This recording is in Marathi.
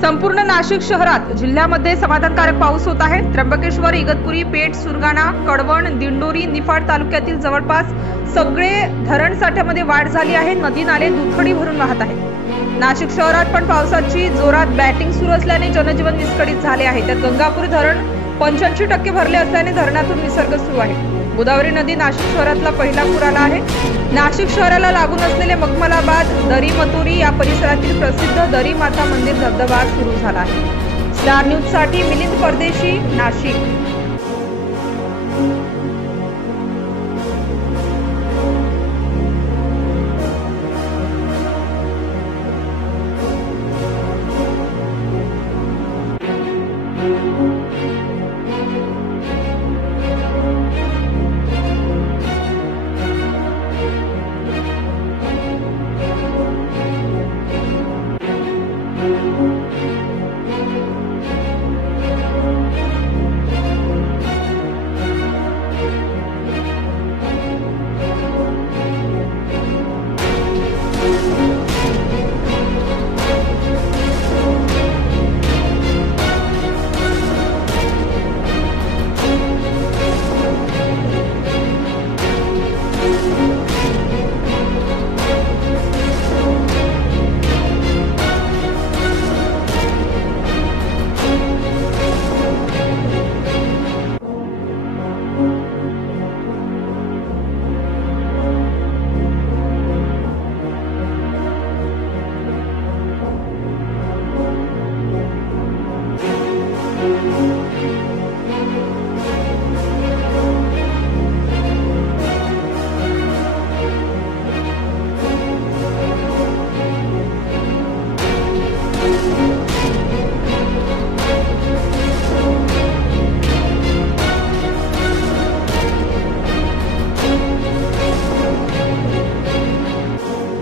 संपूर्ण नाशिक शहरात जिल्ह्यामध्ये समाधानकारक पाऊस होत आहे। त्र्यंबकेश्वर, इगतपुरी, पेठ, सुरगाणा, कडवण, दिंडोरी, निफाड तालुक्यातील जवळपास सगळे धरण साठ्यामध्ये वाढ झाली आहे। नदी नाले दुथडी भरून वाहत आहेत। नाशिक शहरात पण पावसाची जोरात बॅटिंग सुरू असल्याने जनजीवन विस्कळीत झाले आहे। त्यात गंगापूर धरण 85% भरले असल्याने धरणातून विसर्ग सुरू आहे। गोदावरी नदी नाशिक शहरातला पहिला पूर आला आहे। नाशिक शहराला लागून असलेले मखमलाबाद, दरी मतोरी या परिसरातील प्रसिद्ध दरी माता मंदिर धबधबा सुरू झाला आहे। स्टार न्यूज साठी मिलिंद परदेशी, नाशिक।